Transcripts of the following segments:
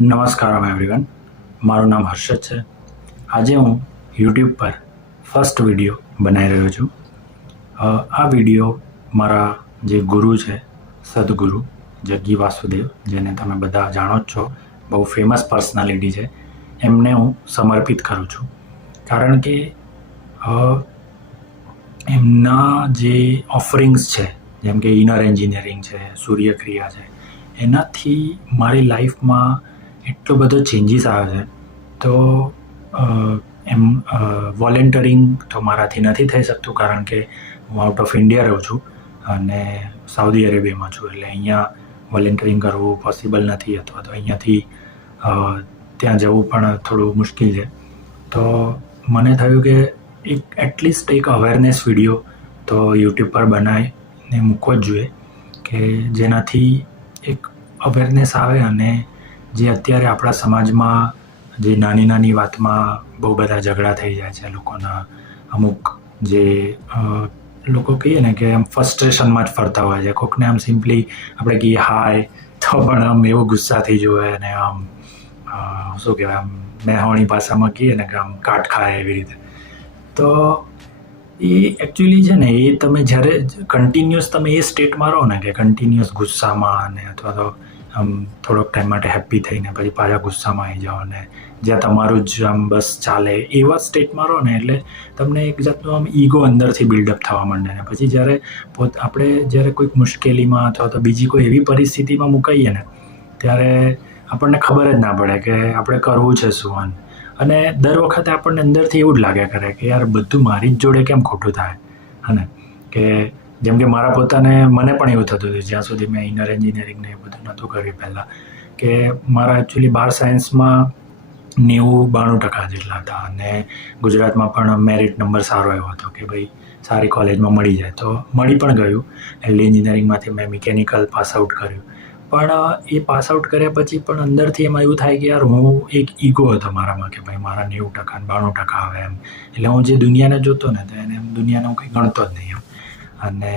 નમસ્કાર એવરીવન, મારું નામ હર્ષદ છે. આજે હું યુટ્યુબ પર ફર્સ્ટ વિડીયો બનાવી રહ્યો છું. આ વિડીયો મારા જે ગુરુ છે, સદગુરુ જગ્ગી વાસુદેવ, જેને તમે બધા જાણો જ છો, બહુ ફેમસ પર્સનાલિટી છે, એમને હું સમર્પિત કરું છું. કારણ કે એમના જે ઓફરિંગ્સ છે, જેમ કે ઇનર એન્જિનિયરિંગ છે, સૂર્યક્રિયા છે, એનાથી મારી લાઈફમાં એટલો બધો ચેન્જીસ આવે છે. તો વોલેન્ટરિંગ તો મારાથી નથી થઈ શકતું, કારણ કે હું આઉટ ઓફ ઇન્ડિયા રહું છું અને સાઉદી અરેબિયામાં છું. એટલે અહીંયા વોલેન્ટરિંગ કરવું પોસિબલ નથી, અથવા તો અહીંયાથી ત્યાં જવું પણ થોડું મુશ્કેલ છે. તો મને થયું કે એટલીસ્ટ એક અવેરનેસ વિડીયો તો યુટ્યુબ પર બનાવીને મૂકવો જ જોઈએ, કે જેનાથી એક અવેરનેસ આવે. અને જે અત્યારે આપણા સમાજમાં જે નાની નાની વાતમાં બહુ બધા ઝઘડા થઈ જાય છે લોકોના, અમુક જે લોકો કહીએ ને કે આમ ફ્રસ્ટ્રેશનમાં જ ફરતા હોય છે. કોઈકને આમ સિમ્પલી આપણે કહીએ હાય તો પણ આમ એવો ગુસ્સાથી જોવે, અને આમ શું કહેવાય, આમ મેહોણી ભાષામાં કહીએ ને કે આમ કાટ ખાય એવી રીતે. તો એ એકચ્યુઅલી છે ને, એ તમે જ્યારે કન્ટિન્યુઅસ તમે એ સ્ટેટમાં રહો ને, કે કન્ટિન્યુઅસ ગુસ્સામાં, અને અથવા તો આમ થોડોક ટાઈમ માટે હેપ્પી થઈને પછી પાછા ગુસ્સામાં આવી જાઓ, ને જ્યાં તમારું જ આમ બસ ચાલે એવા સ્ટેટમાં રહો ને, એટલે તમને એક જાતનું આમ ઈગો અંદરથી બિલ્ડઅપ થવા માંડે. ને પછી જ્યારે આપણે જ્યારે કોઈક મુશ્કેલીમાં અથવા તો બીજી કોઈ એવી પરિસ્થિતિમાં મુકાઈએ ને, ત્યારે આપણને ખબર જ ના પડે કે આપણે કરવું છે શું. અને દર વખતે આપણને અંદરથી એવું જ લાગ્યા કરે કે યાર બધું મારી જ જોડે કેમ ખોટું થાય. અને કે જેમ કે મારા પોતાને મને પણ એવું થતું હતું, જ્યાં સુધી મેં ઇનર એન્જિનિયરિંગને એ બધું નહોતું કર્યું પહેલાં, કે મારા એકચ્યુઅલી 12 સાયન્સમાં 90-92% જેટલા હતા, અને ગુજરાતમાં પણ મેરિટ નંબર સારો એવો હતો કે ભાઈ સારી કોલેજમાં મળી જાય. તો મળી પણ ગયું. એલડી એન્જિનિયરિંગમાંથી મેં મિકેનિકલ પાસ આઉટ કર્યું. પણ એ પાસ આઉટ કર્યા પછી પણ અંદરથી એમાં એવું થાય કે યાર હું એક ઈગો હતો મારામાં, કે ભાઈ મારા 90% 92% આવે એમ. એટલે હું જે દુનિયાને જોતો ને, તો એને દુનિયાને હું કંઈ ગણતો જ નહીં એમ. અને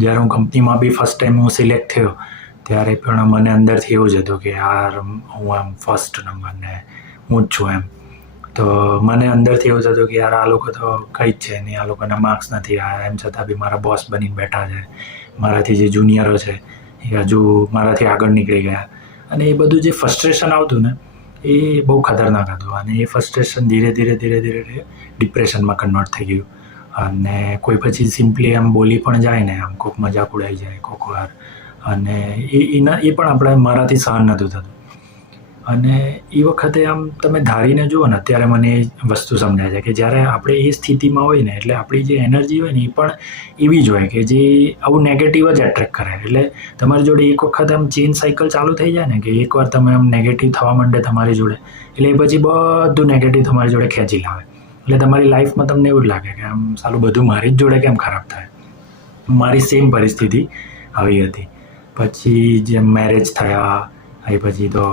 જ્યારે હું કંપનીમાં બી ફર્સ્ટ ટાઈમ હું સિલેક્ટ થયો, ત્યારે પણ મને અંદરથી એવું જ હતું કે યાર હું આમ ફર્સ્ટ નંબરને હું જ છું એમ. તો મને અંદરથી એવું થતું કે યાર આ લોકો તો કંઈ જ છે નહીં, આ લોકોના માર્ક્સ નથી આવ્યા, એમ છતાં બી મારા બોસ બનીને બેઠા છે. મારાથી જે જુનિયરો છે એ હજુ મારાથી આગળ નીકળી ગયા. અને એ બધું જે ફ્રસ્ટ્રેશન આવતું ને, એ બહુ ખતરનાક હતું. અને એ ફ્રસ્ટ્રેશન ધીરે ધીરે ડિપ્રેશનમાં કન્વર્ટ થઈ ગયું. અને કોઈ પછી સિમ્પલી આમ બોલી પણ જાય ને, આમ કોઈક મજાક ઉડાઈ જાય કોઈક વાર, અને એ પણ મારાથી સહન નહોતું થતું. અને એ વખતે આમ તમે ધારીને જુઓ ને, અત્યારે મને એ વસ્તુ સમજાય છે કે જ્યારે આપણે એ સ્થિતિમાં હોય ને, એટલે આપણી જે એનર્જી હોય ને, એ પણ એવી જ હોય કે જે આવું નેગેટિવ જ એટ્રેક્ટ કરે. એટલે તમારી જોડે એક વખત આમ ચેઇન સાયકલ ચાલુ થઈ જાય ને, કે એકવાર તમે આમ નેગેટિવ થવા માંડે તમારી જોડે, એટલે એ પછી બધું નેગેટિવ તમારી જોડે ખેંચી લાવે. એટલે તમારી લાઈફમાં તમને એવું જ લાગે કે આમ સાલું બધું મારી જ જોડે કેમ ખરાબ થાય. મારી સેમ પરિસ્થિતિ આવી હતી. પછી જેમ મેરેજ થયા, એ પછી તો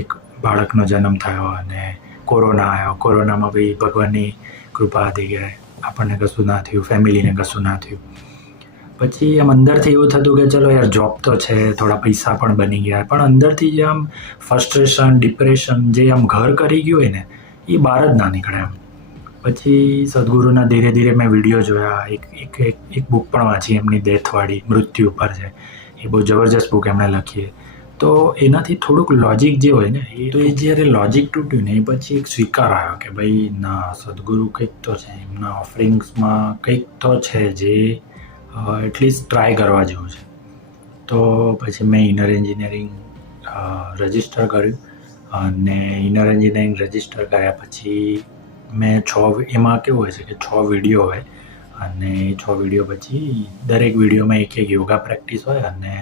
એક બાળકનો જન્મ થયો, અને કોરોના આવ્યો. કોરોનામાં બી ભગવાનની કૃપા હતી કે આપણને કશું ના થયું, ફેમિલીને કશું ના થયું. પછી આમ અંદરથી એવું થતું કે ચલો યાર જોબ તો છે, થોડા પૈસા પણ બની ગયા, પણ અંદરથી જે આમ ફ્રસ્ટ્રેશન, ડિપ્રેશન જે આમ ઘર કરી ગયું હોય ને, એ બહાર જ ના નીકળે એમ. પછી સદગુરુના ધીરે ધીરે મેં વિડીયો જોયા, એક બુક પણ વાંચી એમની ડેથવાળી, મૃત્યુ ઉપર છે. એ બહુ જબરજસ્ત બુક એમણે લખી. તો એનાથી થોડુંક લોજિક જે હોય ને, તો એ જ્યારે લોજિક તૂટ્યું ને, એ પછી એક સ્વીકાર આવ્યો કે ભાઈ ના, સદગુરુ કંઈક તો છે, એમના ઓફરિંગ્સમાં કંઈક તો છે જે એટલીસ્ટ ટ્રાય કરવા જેવું છે. તો પછી મેં ઇનર એન્જિનિયરિંગ રજિસ્ટર કર્યું. અને ઇનર એન્જિનિયરિંગ રજિસ્ટર કર્યા પછી મેં એમાં કેવું હોય છે કે 6 વિડીયો હોય, અને એ 6 વિડીયો પછી દરેક વિડીયોમાં એક યોગા પ્રેક્ટિસ હોય, અને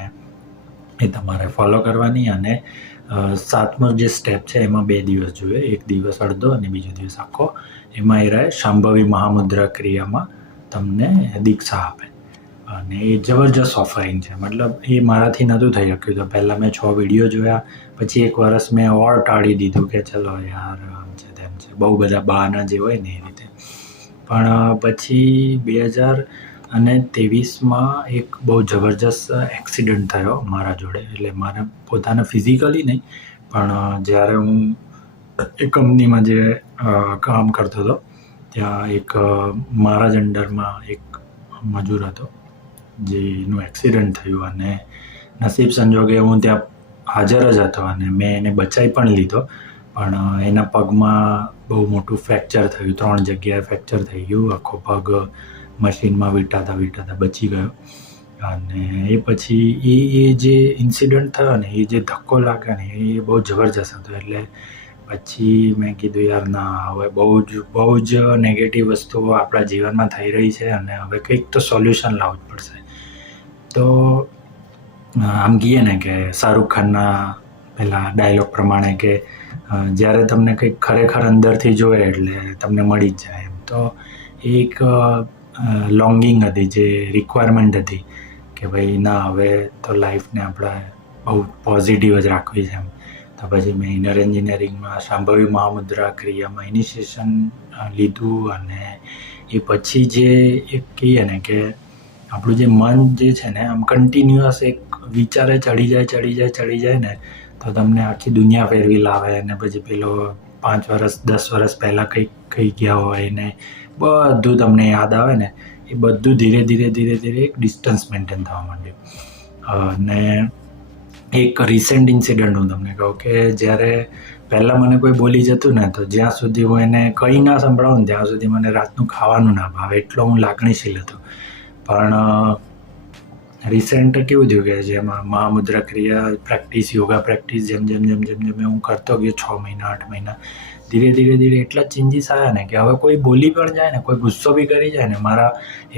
એ તમારે ફોલો કરવાની. અને 7મો જે સ્ટેપ છે એમાં 2 દિવસ જોઈએ, એક દિવસ અડધો અને બીજો દિવસ આખો. એમાં એ રહે શાંભવી મહામુદ્રા ક્રિયામાં તમને દીક્ષા આપે. અને એ જબરજસ્ત ઓફરિંગ છે. મતલબ એ મારાથી નહોતું થઈ શક્યું. તો પહેલાં મેં 6 વિડીયો જોયા, પછી એક વર્ષ મેં ટાળી દીધું કે ચલો યાર આમ છે તેમ છે, બહુ બધા બહાના જે હોય ને એ રીતે. પણ પછી 2023માં એક બહુ જબરજસ્ત એક્સિડન્ટ થયો મારા જોડે. એટલે મારા પોતાના ફિઝિકલી નહીં, પણ જ્યારે હું એક કંપનીમાં જે કામ કરતો હતો ત્યાં એક મારા જ અંડરમાં એક મજૂર હતો જેનું એક્સિડન્ટ થયું અને નસીબ સંજોગે હું ત્યાં હાજર જ હતો અને મેં એને બચાવી પણ લીધો, પણ એના પગમાં બહુ મોટું ફ્રેક્ચર થયું, 3 જગ્યાએ ફ્રેક્ચર થઈ ગયું, આખો પગ મશીનમાં વીંટાતા બચી ગયો. અને એ પછી એ જે ઇન્સિડન્ટ થયો ને, એ જે ધક્કો લાગ્યો ને, એ બહુ જબરજસ્ત હતો. એટલે પછી મેં કીધું યાર ના, હવે બહુ જ નેગેટિવ વસ્તુઓ આપણા જીવનમાં થઈ રહી છે અને હવે કંઈક તો સોલ્યુશન લાવવું જ પડશે. તો આમ કહીએ ને કે શાહરૂખ ખાનના પેલા ડાયલોગ પ્રમાણે કે જ્યારે તમને કંઈક ખરેખર અંદરથી જોઈએ એટલે તમને મળી જ જાય એમ. તો એક લોંગિંગ હતી, જે રિક્વાયરમેન્ટ હતી કે ભાઈ ના, હવે તો લાઈફને આપણે બહુ પોઝિટિવ જ રાખવી છે એમ. તો પછી મેં ઇનર એન્જિનિયરિંગમાં સાંભળ્યું, મહામુદ્રા ક્રિયામાં ઇનિશિએશન લીધું અને એ પછી જે એક કહીએ ને કે આપણું જે મન જે છે ને, આમ કન્ટિન્યુઅસ એક વિચારે ચડી જાય ને, તો તમને આખી દુનિયા ફેરવી લાવે. અને પછી પેલો 5 વર્ષ 10 વર્ષ પહેલાં કંઈક કહી ગયા હોય ને બધું તમને યાદ આવે ને, એ બધું ધીરે ધીરે એક ડિસ્ટન્સ મેન્ટેન થવા માંડ્યું. અને એક રિસેન્ટ ઇન્સિડન્ટ હું તમને કહું કે જ્યારે પહેલાં મને કોઈ બોલી જતું ને, તો જ્યાં સુધી હું એને કંઈ ના સંભળાવું ને ત્યાં સુધી મને રાતનું ખાવાનું ના ભાવે, એટલો હું લાગણીશીલ હતો. પણ રિસેન્ટ કેવું થયું કે જેમાં મહામુદ્રા ક્રિયા પ્રેક્ટિસ, યોગા પ્રેક્ટિસ જેમ હું કરતો ગયો 6 મહિના 8 મહિના, ધીરે એટલા ચેન્જીસ આવ્યા ને કે હવે કોઈ બોલી પણ જાય ને, કોઈ ગુસ્સો બી કરી જાય ને, મારા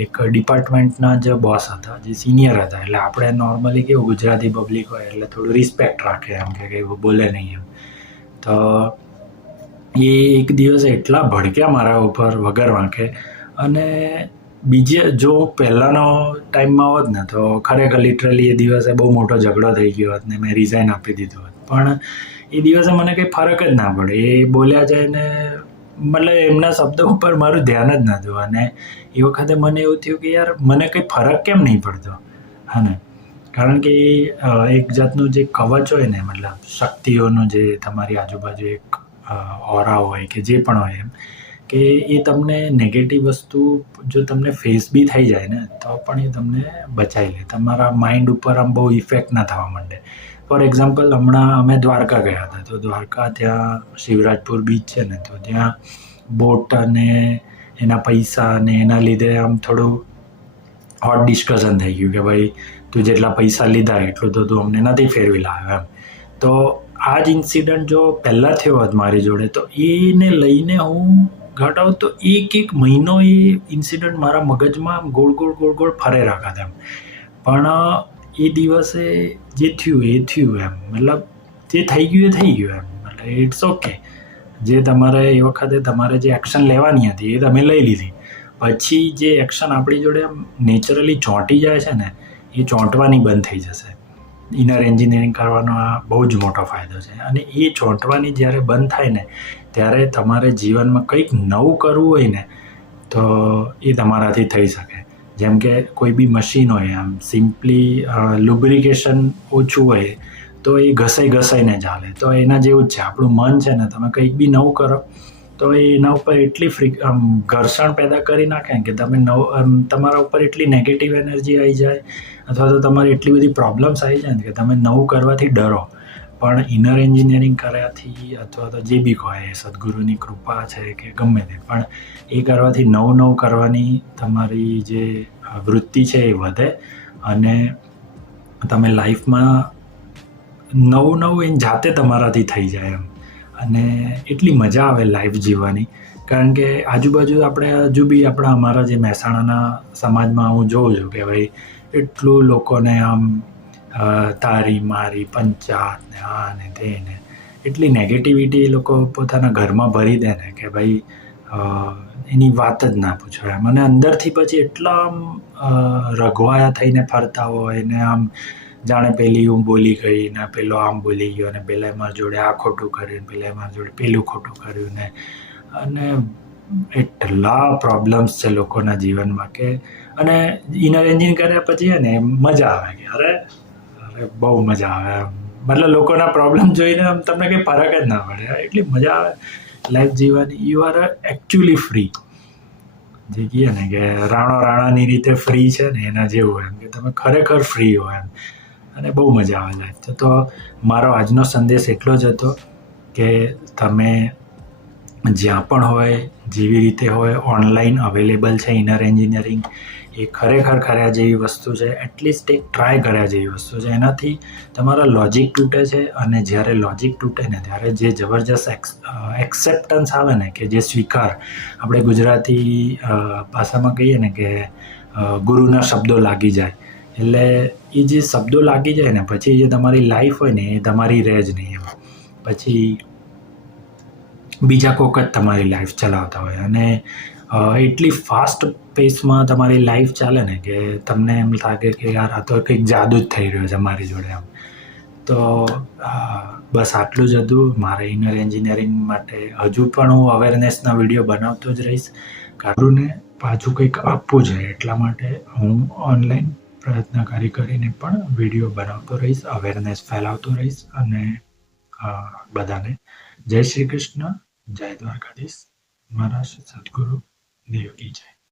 એક ડિપાર્ટમેન્ટના જે બોસ હતા, જે સિનિયર હતા, એટલે આપણે નોર્મલી કેવું ગુજરાતી પબ્લિક હોય એટલે થોડું રિસ્પેક્ટ રાખે એમ કે કંઈ બોલે નહીં એમ. તો એ એક દિવસે એટલા ભડક્યા મારા ઉપર વગર વાંકે. અને બીજે જો પહેલાંનો ટાઈમમાં હોત ને તો ખરેખર લિટરલી એ દિવસે બહુ મોટો ઝઘડો થઈ ગયો હોત ને મેં રિઝાઇન આપી દીધું હોત. પણ એ દિવસે મને કંઈ ફરક જ ના પડે, એ બોલ્યા જાય ને, મતલબ એમના શબ્દો ઉપર મારું ધ્યાન જ નહોતું. અને એ વખતે મને એવું થયું કે યાર, મને કંઈ ફરક કેમ નહીં પડતો, હા ને. કારણ કે એક જાતનું જે કવચ હોય ને, મતલબ શક્તિઓનું જે તમારી આજુબાજુ એક ઓરા હોય કે જે પણ હોય એમ, કે એ તમને નેગેટિવ વસ્તુ જો તમને ફેસ બી થઈ જાય ને, તો પણ એ તમને બચાવી લે, તમારા માઇન્ડ ઉપર આમ બહુ ઇફેક્ટ ના થવા માંડે. ફોર એક્ઝામ્પલ, હમણાં અમે દ્વારકા ગયા હતા, તો દ્વારકા ત્યાં શિવરાજપુર બીચ છે ને, તો ત્યાં બોટ અને એના પૈસા અને એના લીધે આમ થોડું હોટ ડિસ્કશન થઈ ગયું કે ભાઈ તું જેટલા પૈસા લીધા એટલું તો તું અમને નથી ફેરવી લાવ્યો એમ. તો આ જ ઇન્સિડન્ટ જો પહેલાં થયો હોત મારી જોડે, તો એને લઈને હું ઘટાડું તો એક મહિનો એ ઇન્સિડન્ટ મારા મગજમાં ગોળ ફરે રાખા એમ. પણ એ દિવસે જે થયું એ થયું એમ, મતલબ જે થઈ ગયું એમ, મતલબ ઇટ્સ ઓકે. જે તમારે એ વખતે તમારે જે એક્શન લેવાની હતી એ તમે લઈ લીધી, પછી જે એક્શન આપણી જોડે નેચરલી ચોંટી જાય છે ને, એ ચોંટવાની બંધ થઈ જશે. ઇનર એન્જિનિયરિંગ કરવાનો આ બહુ જ મોટો ફાયદો છે. અને એ ચોંટવાની જ્યારે બંધ થાય ને, ત્યારે તમારે જીવનમાં કંઈક નવું કરવું હોય ને, તો એ તમારાથી થઈ શકે. જેમ કે કોઈ બી મશીન હોય, આમ સિમ્પલી લુબ્રિકેશન ઓછું હોય તો એ ઘસાઈને ચાલે. તો એના જેવું જ છે આપણું મન છે ને, તમે કંઈક બી નવું કરો તો એના ઉપર એટલી ઘર્ષણ પેદા કરી નાખે કે તમે તમારા ઉપર એટલી નેગેટિવ એનર્જી આવી જાય, અથવા તો તમારી એટલી બધી પ્રોબ્લેમ્સ આવી જાય ને કે તમે નવું કરવાથી ડરો. પણ ઇનર એન્જિનિયરિંગ કર્યાથી, અથવા તો જે બી કહે, સદગુરુની કૃપા છે કે ગમે તે, પણ એ કરવાથી નવું કરવાની તમારી જે વૃત્તિ છે એ વધે. અને તમે લાઈફમાં નવું એને જાતે તમારાથી થઈ જાય એમ. અને એટલી મજા આવે લાઈફ જીવવાની. કારણ કે આજુબાજુ આપણે હજુ બી અમારા જે મહેસાણાના સમાજમાં હું જોઉં છું કે ભાઈ એટલું લોકોને આમ તારી મારી પંચાત ને આ ને તે ને, એટલી નેગેટિવિટી એ લોકો પોતાના ઘરમાં ભરી દે ને કે ભાઈ એની વાત જ ના પૂછો એમ. અને અંદરથી પછી એટલા આમ રઘવાયા થઈને ફરતા હોય ને, આમ જાણે પેલી હું બોલી ગઈ ને પેલો આમ બોલી ગયો ને પેલા એમાં જોડે આ ખોટું કર્યું, પેલા એમાં જોડે પેલું ખોટું કર્યું ને. અને એટલા પ્રોબ્લેમ્સ છે લોકોના જીવનમાં કે, અને ઇનર એન્જિન કર્યા પછી ને મજા આવે કે અરે બહુ મજા આવે એમ. મતલબ લોકોના પ્રોબ્લેમ જોઈને આમ તમને કંઈ ફરક જ ના પડે. એટલી મજા આવે લાઈફ જીવવાની. You are actually free. જે કહીએ ને કે રાણાની રીતે ફ્રી છે ને એના જેવું એમ કે તમે ખરેખર ફ્રી હો એમ. અને બહુ મજા આવે લાઈફ. તો મારો આજનો સંદેશ એટલો જ હતો કે તમે જ્યાં પણ હોય, જેવી રીતે હોય, ઓનલાઈન અવેલેબલ છે ઇનર એન્જિનિયરિંગ. એ ખરેખર કર્યા જેવી વસ્તુ છે. એટલીસ્ટ એક ટ્રાય કર્યા જેવી વસ્તુ છે. એનાથી તમારા લોજિક તૂટે છે અને જ્યારે લોજિક તૂટે ને ત્યારે જે જબરજસ્ત એક્સેપ્ટન્સ આવે ને કે જે સ્વીકાર, આપણે ગુજરાતી ભાષામાં કહીએ ને કે ગુરુના શબ્દો લાગી જાય. એટલે એ જે શબ્દો લાગી જાય ને પછી જે તમારી લાઈફ હોય ને એ તમારી રહે જ નહીં એમ. પછી બીજા કોક જ તમારી લાઈફ ચલાવતા હોય અને એટલી ફાસ્ટ પેસમાં તમારી લાઈફ ચાલે ને કે તમને એમ લાગે કે યાર આ તો કંઈક જાદુ જ થઈ રહ્યો છે મારી જોડે એમ. તો બસ આટલું જ હતું મારે ઇનર એન્જિનિયરિંગ માટે. હજુ પણ હું અવેરનેસના વિડીયો બનાવતો જ રહીશ. કારુને પાછું કંઈક આપવું છે એટલા માટે હું ઓનલાઈન પ્રયત્ન કરીને પણ વિડીયો બનાવતો રહીશ, અવેરનેસ ફેલાવતો રહીશ. અને બધાને જય શ્રી કૃષ્ણ, જય દ્વારકાધીશ. મહારાજ સદગુરુ દેવ કી જય.